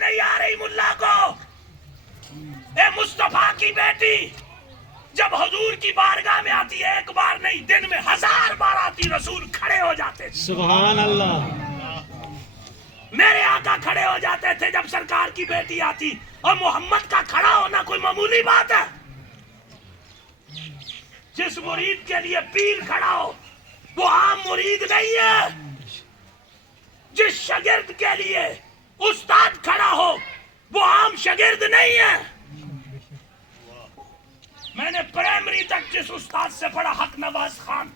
نہیں آ رہی ملا کو؟ اے مصطفیٰ کی بیٹی جب حضور کی بارگاہ میں آتی ہے، ایک بار نہیں دن میں 1000 بار آتی، رسول کھڑے ہو جاتے تھے. سبحان اللہ. میرے آقا کھڑے ہو جاتے تھے جب سرکار کی بیٹی آتی. اور محمد کا کھڑا ہونا کوئی معمولی بات ہے؟ جس مرید کے لیے پیر کھڑا ہو وہ عام مرید نہیں ہے. جس شاگرد کے لیے استاد کھڑا ہو وہ عام شاگرد نہیں ہے. میں نے پرائمری تک جس استاد سے پڑھا، حق نواز خان،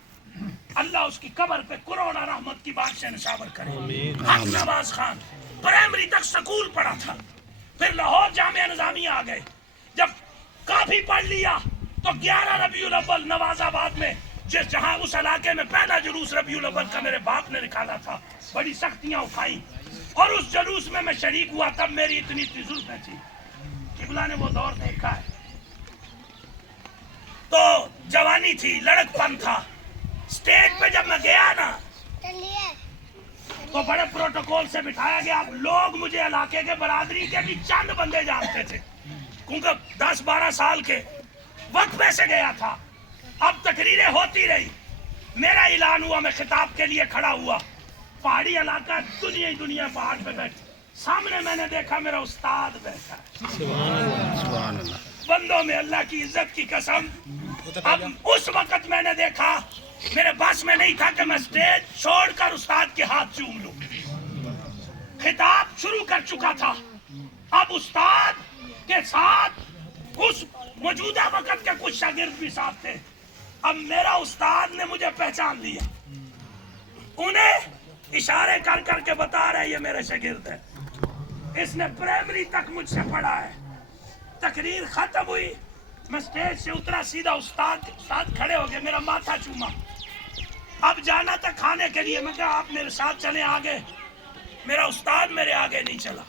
اللہ اس کی قبر پہ کروڑا رحمت کی بارشیں نشاور کرے. حق نواز خان پرائمری تک سکول پڑھا تھا، پھر لاہور جامعہ نظامیہ آ گئے. جب کافی پڑھ لیا تو 11 ربیع الاول نواز آباد میں، جہاں اس علاقے میں پہلا جلوس ربیع الاول کا میرے باپ نے نکالا تھا، بڑی سختیاں اٹھائیں اور اس جلوس میں شریک ہوا. تب میری اتنی زلفیں تھی. قبلہ نے وہ دور دیکھا ہے. تو جوانی تھی، لڑک پن تھا. اسٹیج پہ جب میں گیا نا تو بڑے پروٹوکول سے بٹھایا گیا. لوگ مجھے علاقے کے برادری کے بھی چند بندے جانتے تھے کیونکہ 10-12 سال کے وقت میں سے گیا تھا. اب تقریریں ہوتی رہی، میرا اعلان ہوا، میں خطاب کے لیے کھڑا ہوا. پہاڑی علاقہ، دنیا ہی دنیا پہاڑ پہ بیٹھی. سامنے میں نے دیکھا میرا استاد بیٹھا ہے. سبحان اللہ. بندوں میں اللہ کی عزت کی قسم، اب اس وقت میں نے دیکھا، میرے بس میں نہیں تھا کہ میں اسٹیج چھوڑ کر استاد کے ہاتھ چوم لوں. خطاب شروع کر چکا تھا. اب استاد کے ساتھ اس موجودہ وقت کے کچھ شاگرد بھی ساتھ تھے. اب میرا استاد نے مجھے پہچان لیا. انہیں اشارے کر کر کے بتا رہے یہ میرے شاگرد ہے، اس نے پرائمری تک مجھ سے پڑھا ہے. تقریر ختم ہوئی، میں اسٹیج سے اترا، سیدھا استاد کھڑے ہو گئے، میرا ماتھا چوما. اب جانا تھا کھانے کے لیے. میں کہا آپ میرے ساتھ چلیں آگے. میرا استاد میرے آگے نہیں چلا.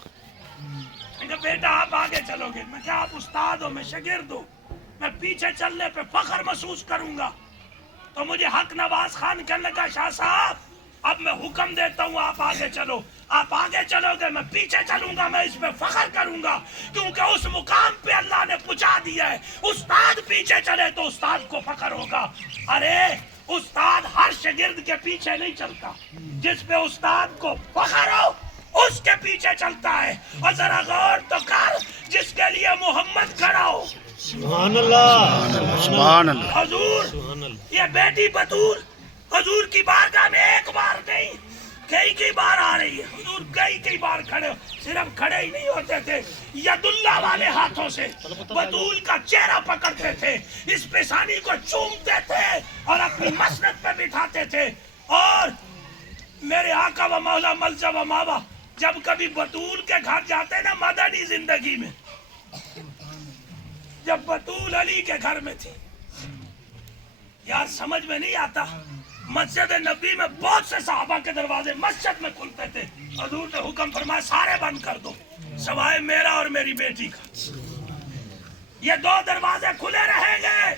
میں کہا بیٹا آپ آگے چلو گے. میں کہا آپ استاد ہو، میں شاگرد ہوں، میں پیچھے چلنے پہ فخر محسوس کروں گا. تو مجھے حق نواز خان کہنے لگا شاہ صاحب اب میں حکم دیتا ہوں آپ آگے چلو. آپ آگے چلو گے میں پیچھے چلوں گا، میں اس پہ فخر کروں گا کیونکہ اس مقام پہ اللہ نے پہنچا دیا ہے. استاد پیچھے چلے تو استاد کو فخر ہوگا. ارے استاد ہر شاگرد کے پیچھے نہیں چلتا، جس پہ استاد کو فخر ہو اس کے پیچھے چلتا ہے. اور ذرا غور تو کر، جس کے لیے محمد کھڑا ہو. سبحان اللہ. سبحان اللہ. حضور یہ بیٹی بطول حضور کی بارگاہ میں ایک بار نہیں کئی بار آ رہی ہے. حضور کئی بار کھڑے، صرف کھڑے ہی نہیں ہوتے تھے، ید اللہ والے ہاتھوں سے بطول کا چہرہ پکڑتے تھے، اس پیشانی کو چومتے تھے اور اپنی مسند پہ بٹھاتے تھے. اور میرے آقا و مولا ملجا و ماوا جب کبھی بطول کے گھر جاتے نا مدنی زندگی میں، جب بطول علی کے گھر میں تھی، یار سمجھ میں نہیں آتا، مسجد نبی میں بہت سے صحابہ کے دروازے مسجد میں کھلتے تھے. حضور نے حکم فرمایا سارے بند کر دو سوائے میرا اور میری بیٹی کا. یہ 2 دروازے کھلے رہیں گے.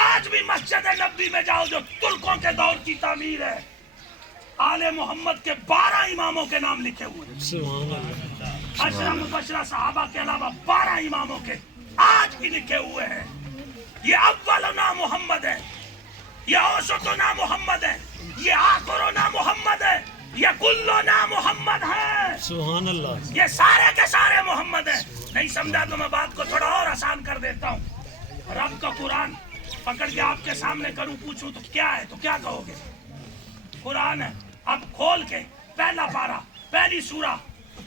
آج بھی مسجد نبی میں جاؤ جو ترکوں کے دور کی تعمیر ہے، آل محمد کے 12 اماموں کے نام لکھے ہوئے ہیں. سبحان اللہ. عشرہ مبشرہ صحابہ کے علاوہ 12 اماموں کے آج بھی لکھے ہوئے ہیں. یہ اول نام محمد ہے، یہ اوسط نام محمد ہے، یہ آخر نام محمد ہے، یہ کل نام محمد ہے. سبحان اللہ. یہ سارے کے سارے محمد ہیں. نہیں سمجھا تو میں بات کو تھوڑا اور آسان کر دیتا ہوں. رب کا قرآن پکڑ کے آپ کے سامنے کروں، پوچھوں تو کیا ہے تو کیا کہو گے؟ قرآن ہے. اب کھول کے پہلا پارہ پہلی سورہ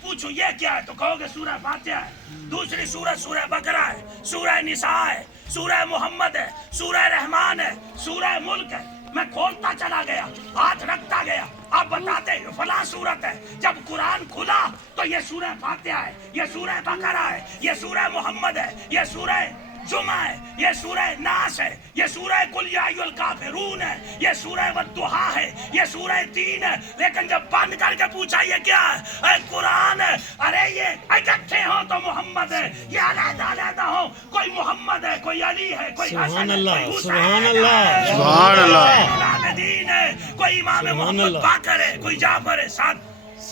پوچھو یہ کیا ہے تو کہو گے سورہ فاتحہ ہے. دوسری سورہ سورہ بقرہ ہے، سورہ نساء ہے، سورہ محمد ہے، سورہ رحمان ہے، سورہ ملک ہے. میں کھولتا چلا گیا، ہاتھ رکھتا گیا، آپ بتاتے ہیں فلاں سورت ہے. جب قرآن کھلا تو یہ سورہ فاتحہ ہے، یہ سورہ بقرہ ہے، یہ سورہ محمد ہے، یہ سورہ جمعہ ہے، یہ سورہ ناس ہے، یہ سورہ قل یا ایھا الکافرون ہے، یہ سورہ والضحیٰ ہے، یہ سورہ تین ہے. لیکن جب بند کر کے پوچھا یہ کیا ہے، اے قرآن ہے. ارے یہ اکٹھے ہوں تو محمد ہے، یہ علیحدہ علیحدہ ہوں کوئی محمد ہے، کوئی علی ہے، کوئی حسن ہے، کوئی حسین ہے، سبحان اللہ. امام دین ہے، کوئی امام محمد باقر ہے، کوئی جعفر ہے. ساتھ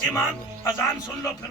امام اذان سن لو پھر